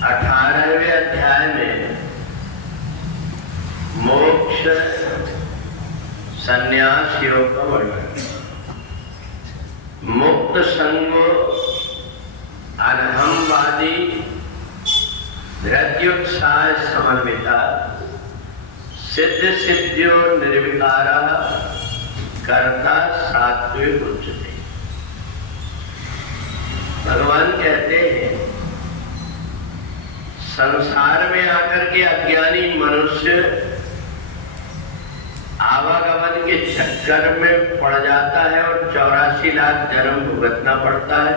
18वें अध्याय में मोक्ष संन्यास योग का वर्णन। मुक्त संगो अनहमवादी धृत्युत्साह समन्विता सिद्ध सिद्ध्यो निर्विकारा कर्ता सात्विक उच्चते। भगवान कहते हैं संसार में आकर के अज्ञानी मनुष्य आवागमन के चक्कर में पड़ जाता है और 84 लाख जन्म भुगतना पड़ता है।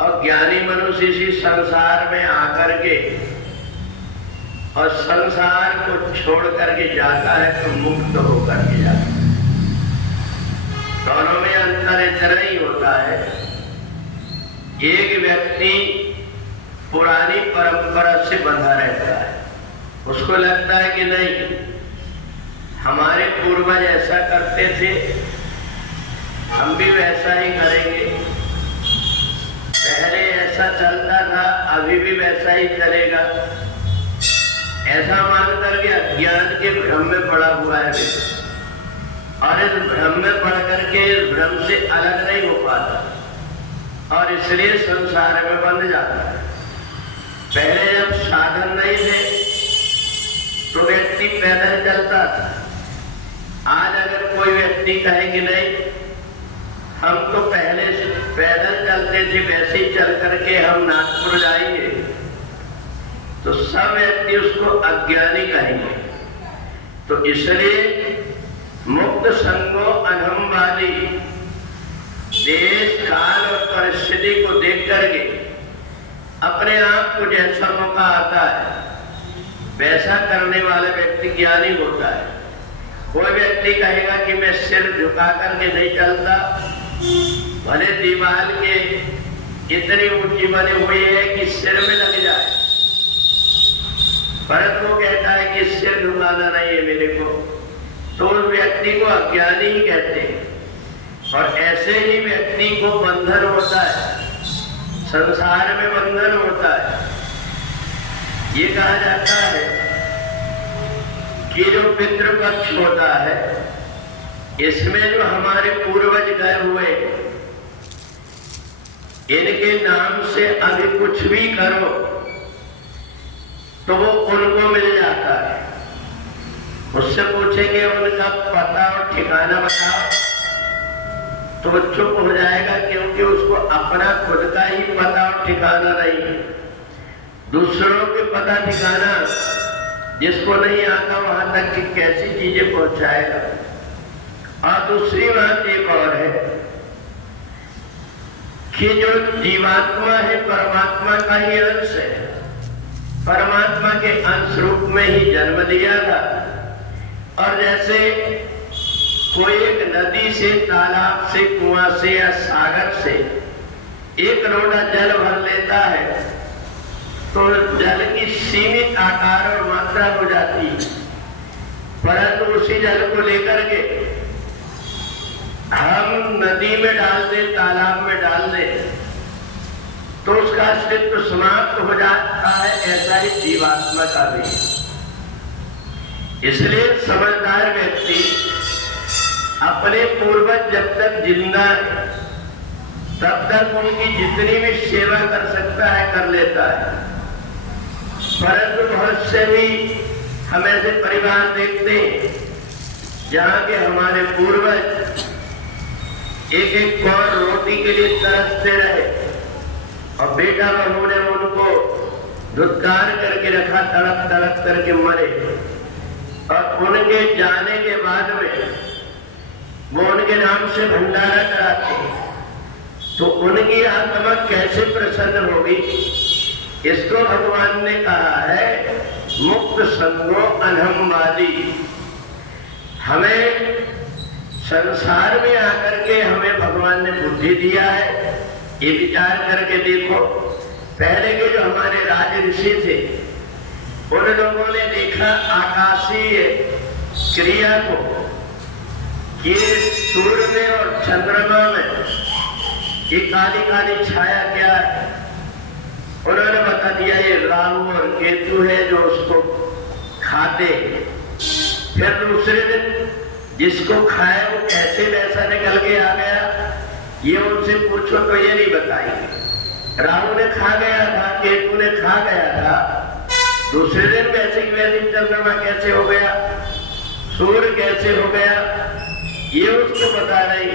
और ज्ञानी मनुष्य इसी संसार में आकर के और संसार को छोड़ करके जाता है तो मुक्त होकर के जाता है। दोनों में अंतर इतना ही होता है, एक व्यक्ति पुरानी परंपरा से बंधा रहता है, उसको लगता है कि नहीं हमारे पूर्वज ऐसा करते थे, हम भी वैसा ही करेंगे, पहले ऐसा चलता था अभी भी वैसा ही चलेगा, ऐसा मान करके अज्ञान के भ्रम में पड़ा हुआ है और इस भ्रम में पड़ करके इस भ्रम से अलग नहीं हो पाता और इसलिए संसार में बंध जाता है। पहले जब साधन नहीं थे तो व्यक्ति पैदल चलता था। आज अगर कोई व्यक्ति कहे कि नहीं हम तो पहले से पैदल चलते थे वैसे ही चल करके हम नागपुर जाएंगे, तो सब व्यक्ति उसको अज्ञानी कहेंगे। तो इसलिए मुक्त संगो अनहमवादी देश काल और परिस्थिति को देख करके अपने आप को जैसा मौका आता है वैसा करने वाला व्यक्ति ज्ञानी होता है। कोई व्यक्ति कहेगा कि मैं सिर झुका करके नहीं चलता, भले दीवार के इतनी ऊंची बनी हुई है कि सिर में लग जाए, परंतु वो कहता है कि सिर झुकाना नहीं है मेरे को, तो उस व्यक्ति को अज्ञानी ही कहते हैं। और ऐसे ही व्यक्ति को बंधन होता है, संसार में बंधन होता है। ये कहा जाता है कि जो पितृपक्ष होता है इसमें जो हमारे पूर्वज गए हुए इनके नाम से अभी कुछ भी करो तो वो उनको मिल जाता है। उससे पूछेंगे उनका पता और ठिकाना बताओ तो वो चुप हो जाएगा, क्योंकि उसको अपना खुद का ही पता और ठिकाना नहीं। दूसरों के पता ठिकाना जिसको नहीं आता वहां तक कि कैसी चीजें पहुंचाएगा। और दूसरी बात एक और है कि जो जीवात्मा है परमात्मा का ही अंश है, परमात्मा के अंश रूप में ही जन्म लिया था। और जैसे कोई एक नदी से, तालाब से, कुआं से या सागर से एक लोटा जल भर लेता है तो जल की सीमित आकार और मात्रा हो जाती है, परंतु उसी जल को लेकर के हम नदी में डाल दे, तालाब में डाल दे तो उसका अस्तित्व समाप्त हो जाता है। ऐसा ही जीवात्मा का भी। इसलिए समझदार व्यक्ति अपने पूर्वज जब तक जिंदा है तब तक उनकी जितनी भी सेवा कर सकता है कर लेता है। परंतु बहुत से भी हम ऐसे परिवार देखते हैं जहाँ के हमारे पूर्वज एक एक कौर रोटी के लिए तरसते रहे और बेटा बहू ने उनको धुतकार करके रखा, तड़प तड़प करके मरे। और उनके जाने के बाद में वो उनके नाम से भंडारा कराते, तो उनकी आत्मा कैसे प्रसन्न होगी। इसको भगवान ने कहा है मुक्त संगो अनहमवादी। हमें संसार में आकर के हमें भगवान ने बुद्धि दिया है। ये विचार करके देखो, पहले के जो हमारे राज ऋषि थे उन लोगों ने देखा आकाशीय क्रिया को, ये सूर्य में और चंद्रमा में ये काली काली छाया क्या है, उन्होंने बता दिया राहु और केतु है जो उसको खाते। फिर दूसरे दिन जिसको खाए वो कैसे वैसा निकल के आ गया, ये उनसे पूछो तो ये नहीं बताएंगे। राहु ने खा गया था, केतु ने खा गया था, दूसरे दिन वैसे ही वैसे चंद्रमा कैसे हो गया, सूर्य कैसे हो गया, ये उसको बता नहीं।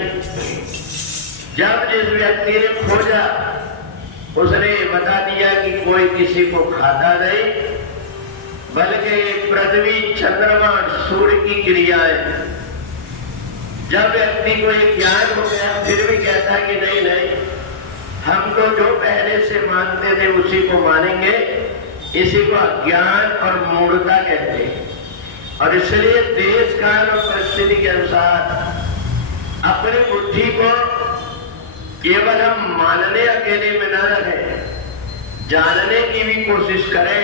जब जिस व्यक्ति ने खोजा उसने बता दिया कि कोई किसी को खाता नहीं, बल्कि पृथ्वी, चंद्रमा और सूर्य की क्रियाएं। जब व्यक्ति को एक ज्ञान हो गया फिर भी कहता है कि नहीं नहीं, हम तो जो पहले से मानते थे उसी को मानेंगे, इसी को अज्ञान और मूढ़ता कहते हैं। और इसलिए देश काल और परिस्थिति के अनुसार अपनी बुद्धि को केवल हम मानने अकेले में न रखें, जानने की भी कोशिश करें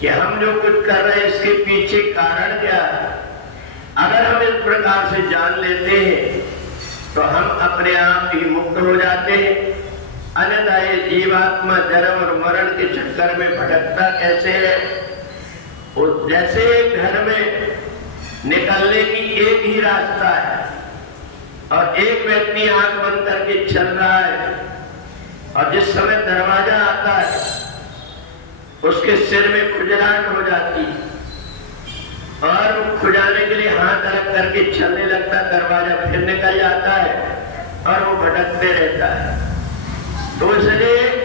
कि हम जो कुछ कर रहे हैं इसके पीछे कारण क्या है। अगर हम इस प्रकार से जान लेते हैं तो हम अपने आप ही मुक्त हो जाते हैं। अन्यथा ये जीवात्मा जन्म और मरण के चक्कर में भटकता कैसे है। जैसे घर में निकलने की एक ही रास्ता है और एक व्यक्ति आंख बंद करके चल रहा है, और जिस समय दरवाजा आता है उसके सिर में खुजलाहट हो जाती है और वो खुजाने के लिए हाथ अलग करके चलने लगता है, दरवाजा फिर निकल जाता है और वो भटकते रहता है। तो इसलिए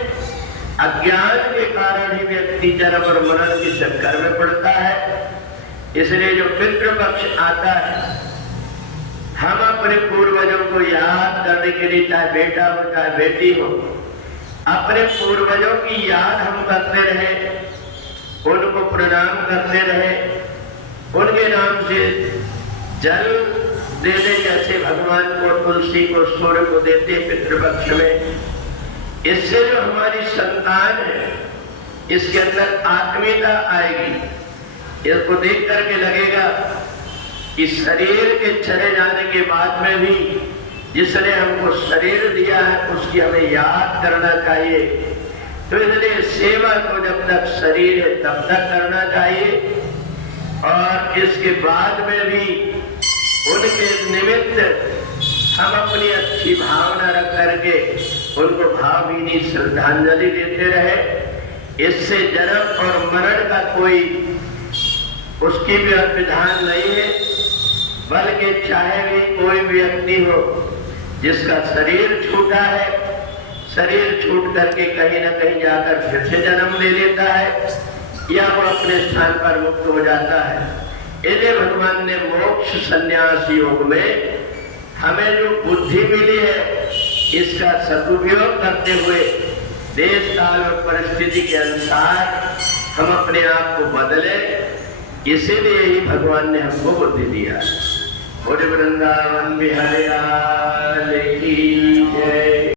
अज्ञान के कारण ही व्यक्ति जन्म और मरण के चक्कर में पड़ता है। इसलिए जो पितृपक्ष आता है, हम अपने पूर्वजों को याद करने के लिए, चाहे बेटा हो चाहे बेटी हो, अपने पूर्वजों की याद हम करते रहे, उनको प्रणाम करते रहे, उनके नाम से जल दे दे, जैसे भगवान को, तुलसी को, सूर्य को देते पितृपक्ष में। इससे जो हमारी संतान है इसके अंदर आत्मीयता आएगी। इसको देख करके लगेगा कि शरीर के चले जाने के बाद में भी जिसने हमको शरीर दिया है उसकी हमें याद करना चाहिए। तो इसलिए सेवा को जब तक शरीर है तब तक करना चाहिए, और इसके बाद में भी उनके निमित्त हम अपनी अच्छी भावना रख करके उनको भावभीनी श्रद्धांजलि देते रहे। इससे जन्म और मरण का कोई उसकी भी विधान नहीं है, बल्कि चाहे भी कोई व्यक्ति हो जिसका शरीर छूटा है, शरीर छूट करके कहीं न कहीं जाकर फिर से जन्म ले लेता है या वो अपने स्थान पर मुक्त हो जाता है। इसलिए भगवान ने मोक्ष संन्यास योग में हमें जो बुद्धि मिली है इसका सदुपयोग करते हुए देश काल और परिस्थिति के अनुसार हम अपने आप को बदले, इसीलिए ही भगवान ने हमको बुद्धि दिया। बोले वृंदावन बिहारी लाल की जय।